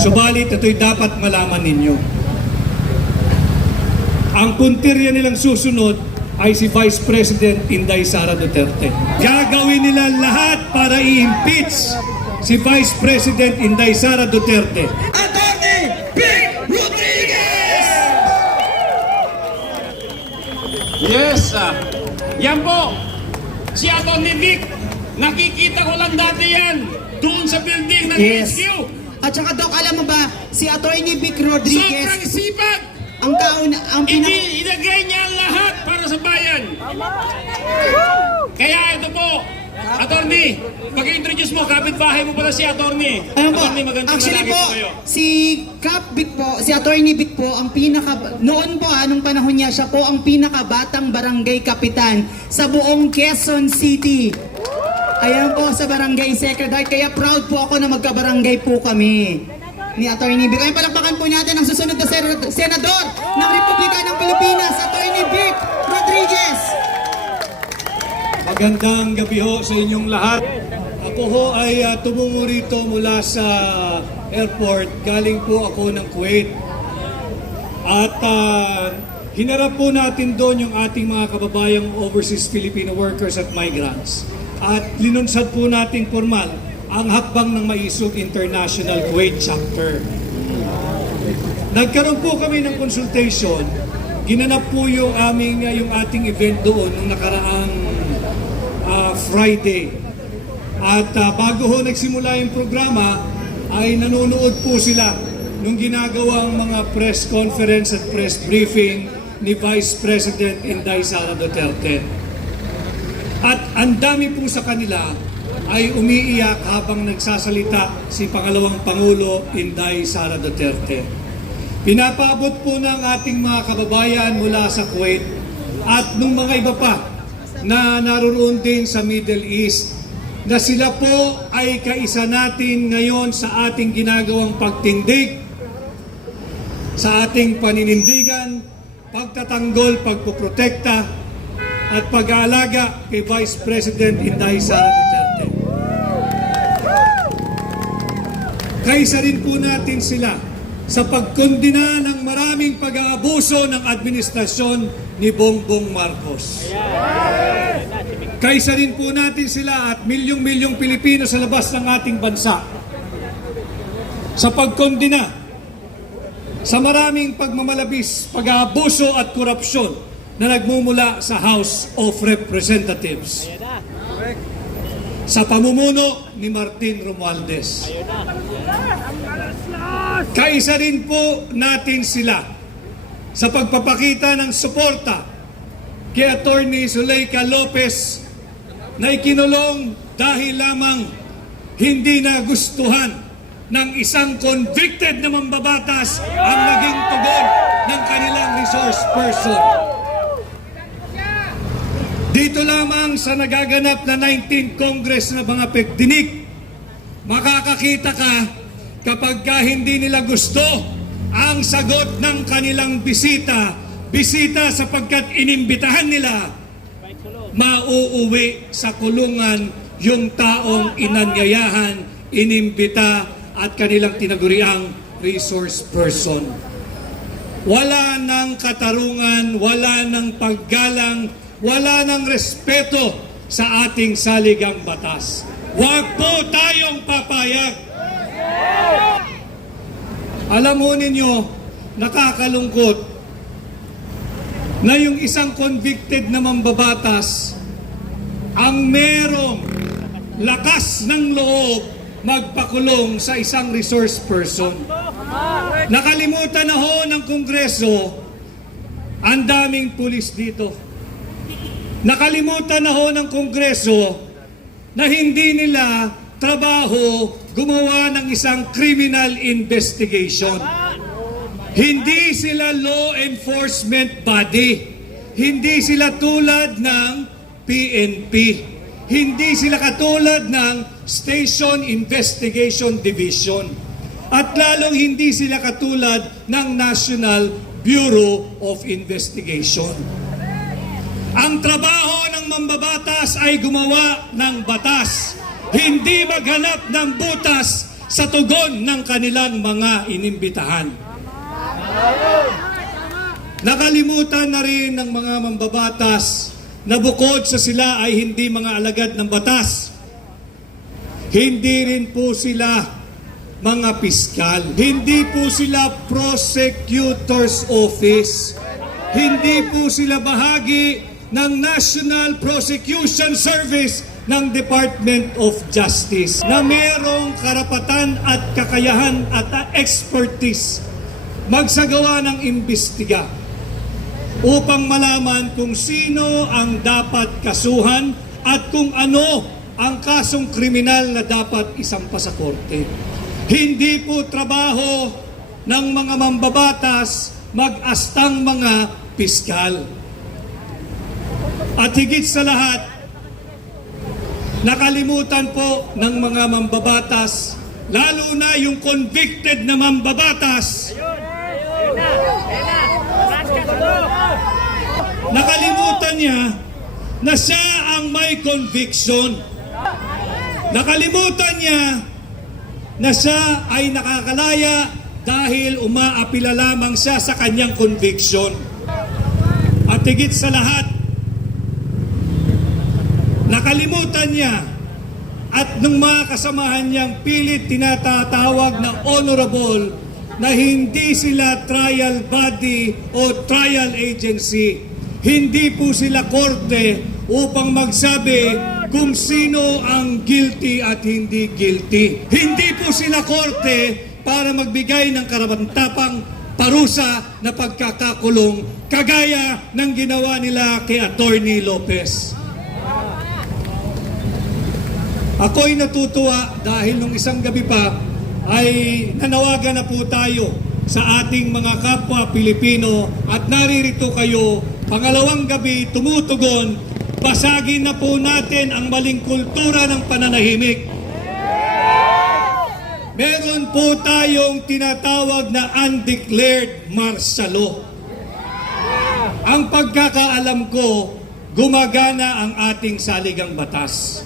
Subalit, ito'y dapat malaman ninyo. Ang puntirya nilang susunod ay si Vice President Inday Sara Duterte. Gagawin nila lahat para i-impeach si Vice President Inday Sara Duterte. Attorney Vic Rodriguez! Yes, ah. Yan po. Si Atty. Vic, nakikita ko lang dati yan. Doon sa building ng Yes. HQ. At saka Doc, alam mo ba, si Attorney Vic Rodriguez, Sobrang sipag. ang kauna, ang pinaka... Hindi, inagay niya ang lahat para sa bayan. Kaya ito po, Attorney, pag-introduce mo, kapitbahay mo pala si Attorney. Ano po? Attorney, magandang Actually po, kayo. si Cap Vic po, si Attorney Vic po, ang pinaka, noon po ha, nung panahon niya, siya po ang pinakabatang barangay kapitan sa buong Quezon City. Ayan po sa barangay secretary, kaya proud po ako na magkabarangay po kami ni Attorney Vic. Ayun, palakpakan po natin ang susunod na sen- senador ng Republika ng Pilipinas, Attorney Vic Rodriguez. Magandang gabi ho sa inyong lahat. Ako ho ay uh, tumungo rito mula sa airport. Galing po ako ng Kuwait. At ah, hinarap po natin doon yung ating mga kababayang overseas Filipino workers at migrants. At linunsad po nating formal ang hakbang ng Maisog International Kuwait Chapter. Nagkaroon po kami ng consultation. Ginanap po yung aming uh, yung ating event doon nung nakaraang ah, Friday. At ah, bago ho nagsimula yung programa, ay nanonood po sila nung ginagawang mga press conference at press briefing ni Vice President Inday Sara Duterte. At ang dami po sa kanila ay umiiyak habang nagsasalita si pangalawang Pangulo Inday Sara Duterte. Pinapaabot po ng ating mga kababayan mula sa Kuwait at nung mga iba pa na naroon din sa Middle East na sila po ay kaisa natin ngayon sa ating ginagawang pagtindig, sa ating paninindigan, pagtatanggol, pagpuprotekta at pag-aalaga kay Vice President Inday Sara Duterte. Kaisa rin po natin sila sa pagkondina ng maraming pag-aabuso ng administrasyon ni Bongbong Marcos. Kaisa rin po natin sila at milyong-milyong Pilipino sa labas ng ating bansa sa pagkondina sa maraming pagmamalabis, pag-aabuso at korupsyon na nagmumula sa House of Representatives sa pamumuno ni Martin Romualdez. Kaisa rin po natin sila sa pagpapakita ng suporta kay Attorney Zuleika Lopez na ikinulong dahil lamang hindi nagustuhan ng isang convicted na mambabatas ang naging tugon ng kanilang resource person. Dito lamang sa nagaganap na 19 Congress na mga pagdinig, makakakita ka kapag ka hindi nila gusto ang sagot ng kanilang bisita, bisita sapagkat inimbitahan nila, mauuwi sa kulungan yung taong inanyayahan, inimbita at kanilang tinaguriang resource person. Wala ng katarungan, wala ng paggalang, wala ng respeto sa ating saligang batas. Huwag po tayong papayag. Alam mo ninyo, nakakalungkot na yung isang convicted na mambabatas ang merong lakas ng loob magpakulong sa isang resource person. Nakalimutan na ho ng Kongreso ang daming pulis dito. Nakalimutan na ho ng Kongreso na hindi nila trabaho gumawa ng isang criminal investigation. Hindi sila law enforcement body. Hindi sila tulad ng PNP. Hindi sila katulad ng Station Investigation Division. At lalong hindi sila katulad ng National Bureau of Investigation. Ang trabaho ng mambabatas ay gumawa ng batas, hindi maghanap ng butas sa tugon ng kanilang mga inimbitahan. Nakalimutan na rin ng mga mambabatas na bukod sa sila ay hindi mga alagad ng batas, hindi rin po sila mga piskal. Hindi po sila prosecutor's office. Hindi po sila bahagi ng National Prosecution Service ng Department of Justice na merong karapatan at kakayahan at expertise magsagawa ng imbestiga upang malaman kung sino ang dapat kasuhan at kung ano ang kasong kriminal na dapat isampa sa korte. Hindi po trabaho ng mga mambabatas mag-astang mga piskal. At higit sa lahat, nakalimutan po ng mga mambabatas, lalo na yung convicted na mambabatas, nakalimutan niya na siya ang may conviction. Nakalimutan niya na siya ay nakakalaya dahil umaapila lamang siya sa kanyang conviction. At higit sa lahat, nakalimutan niya at ng mga kasamahan niyang pilit tinatatawag na honorable na hindi sila trial body o trial agency. Hindi po sila korte upang magsabi kung sino ang guilty at hindi guilty. Hindi po sila korte para magbigay ng karapatapang parusa na pagkakakulong kagaya ng ginawa nila kay Attorney Lopez. Ako'y natutuwa dahil nung isang gabi pa ay nanawagan na po tayo sa ating mga kapwa Pilipino at naririto kayo pangalawang gabi tumutugon basagin na po natin ang maling kultura ng pananahimik. Meron po tayong tinatawag na undeclared martial law. Ang pagkakaalam ko, gumagana ang ating saligang batas.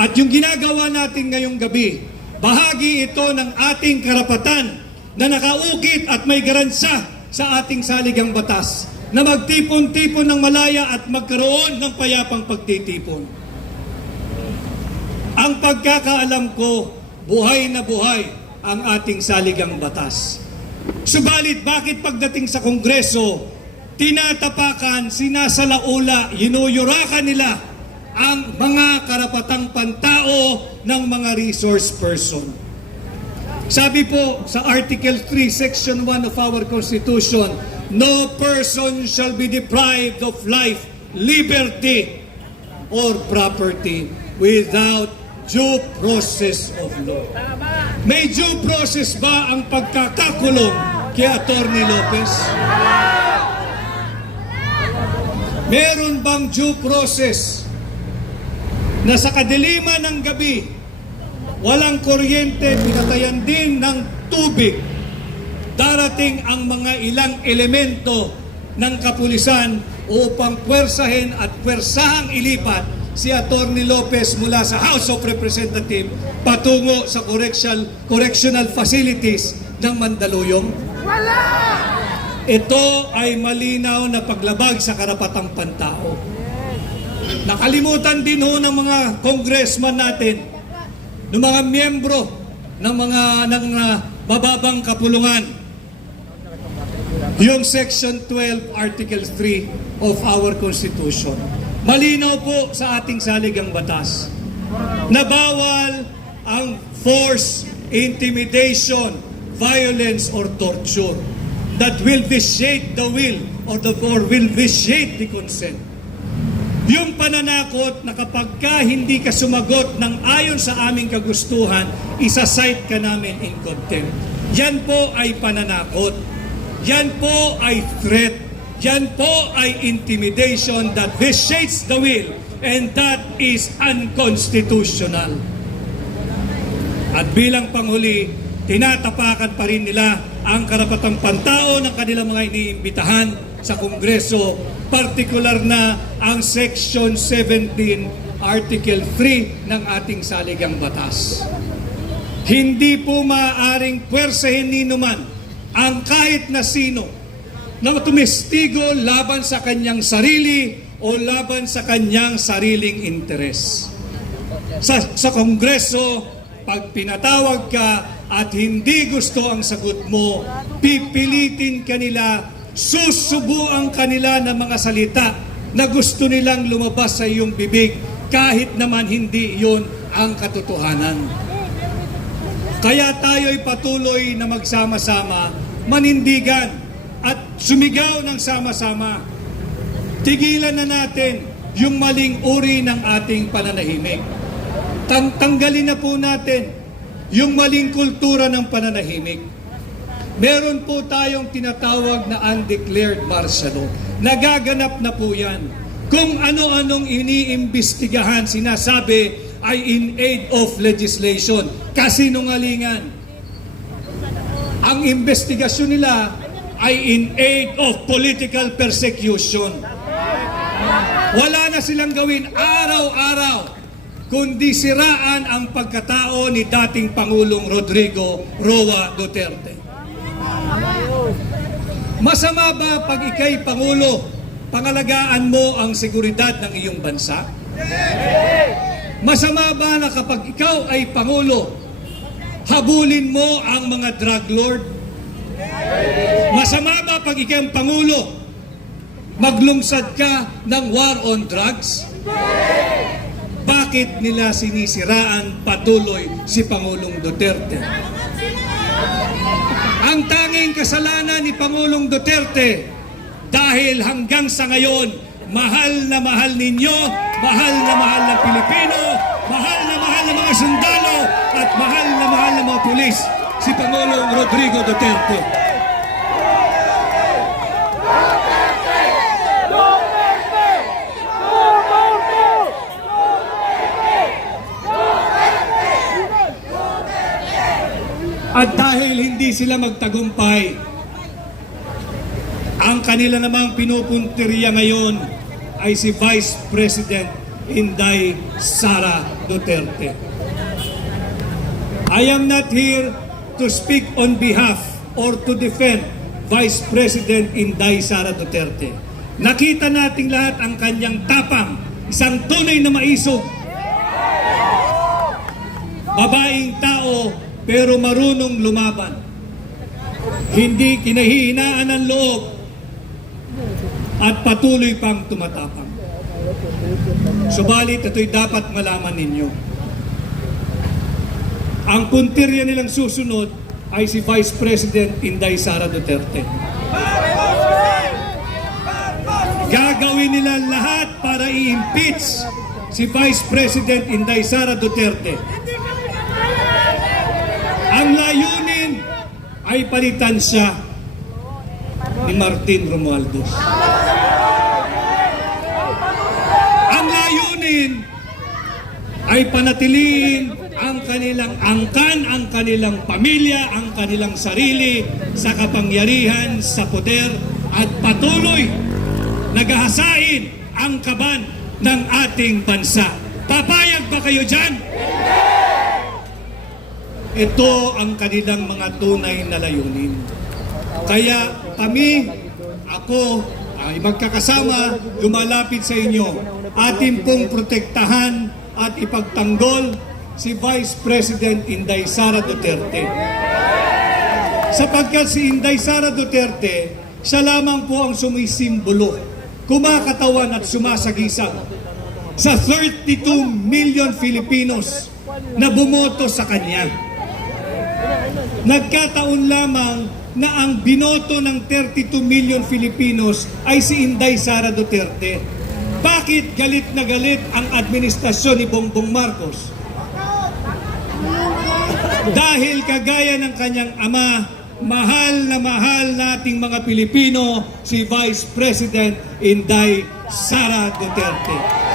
At yung ginagawa natin ngayong gabi, bahagi ito ng ating karapatan na nakaukit at may garansya sa ating saligang batas na magtipon-tipon ng malaya at magkaroon ng payapang pagtitipon. Ang pagkakaalam ko, buhay na buhay ang ating saligang batas. Subalit bakit pagdating sa Kongreso, tinatapakan, sinasalaula, yinuyurakan nila ang mga karapatang pantao ng mga resource person. Sabi po sa Article 3, Section 1 of our Constitution, no person shall be deprived of life, liberty, or property without due process of law. May due process ba ang pagkakakulong kay Attorney Lopez? Meron bang due process na sa kadiliman ng gabi, walang kuryente, pinatayan din ng tubig, darating ang mga ilang elemento ng kapulisan upang pwersahin at pwersahang ilipat si Attorney Lopez mula sa House of Representatives patungo sa correctional, correctional facilities ng Mandaluyong? Ito ay malinaw na paglabag sa karapatang pantao. Nakalimutan din ho ng mga congressman natin, ng mga miyembro ng mga ng uh, mababang kapulungan. Yung Section 12, Article 3 of our Constitution. Malinaw po sa ating saligang batas na bawal ang force, intimidation, violence, or torture that will vitiate the will or, the, or will vitiate the consent. Yung pananakot na kapag ka hindi ka sumagot ng ayon sa aming kagustuhan, isa-cite ka namin in contempt. Yan po ay pananakot. Yan po ay threat. Yan po ay intimidation that vitiates the will and that is unconstitutional. At bilang panghuli, tinatapakan pa rin nila ang karapatang pantao ng kanilang mga iniimbitahan sa Kongreso, partikular na ang Section 17, Article 3 ng ating saligang batas. Hindi po maaaring pwersahin ni numan ang kahit na sino na tumestigo laban sa kanyang sarili o laban sa kanyang sariling interes. Sa, sa Kongreso, pag pinatawag ka at hindi gusto ang sagot mo, pipilitin kanila, susubuan kanila ng mga salita na gusto nilang lumabas sa iyong bibig kahit naman hindi iyon ang katotohanan. Kaya tayo'y patuloy na magsama-sama, manindigan at sumigaw ng sama-sama. Tigilan na natin yung maling uri ng ating pananahimik. Tang- tanggalin na po natin yung maling kultura ng pananahimik. Meron po tayong tinatawag na undeclared martial law. Nagaganap na po yan. Kung ano-anong iniimbestigahan, sinasabi ay in aid of legislation. Kasinungalingan. Ang investigasyon nila ay in aid of political persecution. Wala na silang gawin araw-araw kundi siraan ang pagkatao ni dating Pangulong Rodrigo Roa Duterte. Masama ba pag ikay Pangulo, pangalagaan mo ang seguridad ng iyong bansa? Masama ba na kapag ikaw ay Pangulo, habulin mo ang mga drug lord? Masama ba pag ikaw ang Pangulo, maglungsad ka ng war on drugs? Bakit nila sinisiraan patuloy si Pangulong Duterte? Ang kasalanan ni Pangulong Duterte dahil hanggang sa ngayon, mahal na mahal ninyo, mahal na mahal ng Pilipino, mahal na mahal ng mga sundalo, at mahal na mahal ng mga pulis, si Pangulong Rodrigo Duterte. At dahil sila magtagumpay, ang kanila namang pinupuntirya ngayon ay si Vice President Inday Sara Duterte. I am not here to speak on behalf or to defend Vice President Inday Sara Duterte. Nakita nating lahat ang kanyang tapang, isang tunay na maisog. Babaeng tao pero marunong lumaban. Hindi kinahihinaan ng loob at patuloy pang tumatapang. Subalit ito'y dapat malaman ninyo. Ang puntirya nilang susunod ay si Vice President Inday Sara Duterte. Gagawin nila lahat para i-impeach si Vice President Inday Sara Duterte. Ang layunin ay palitan siya ni Martin Romualdez. Ang layunin ay panatiliin ang kanilang angkan, ang kanilang pamilya, ang kanilang sarili sa kapangyarihan, sa poder at patuloy nagahasain ang kaban ng ating bansa. Papayag ba kayo dyan? Ito ang kanilang mga tunay na layunin. Kaya kami, ako, ay magkakasama, lumalapit sa inyo. Ating pong protektahan at ipagtanggol si Vice President Inday Sara Duterte. Sapagkat si Inday Sara Duterte, siya lamang po ang sumisimbolo, kumakatawan at sumasagisag sa 32 million Filipinos na bumoto sa kanya. Nagkataon lamang na ang binoto ng 32 million Filipinos ay si Inday Sara Duterte. Bakit galit na galit ang administrasyon ni Bongbong Marcos? Dahil kagaya ng kanyang ama, mahal na mahal nating mga Pilipino si Vice President Inday Sara Duterte.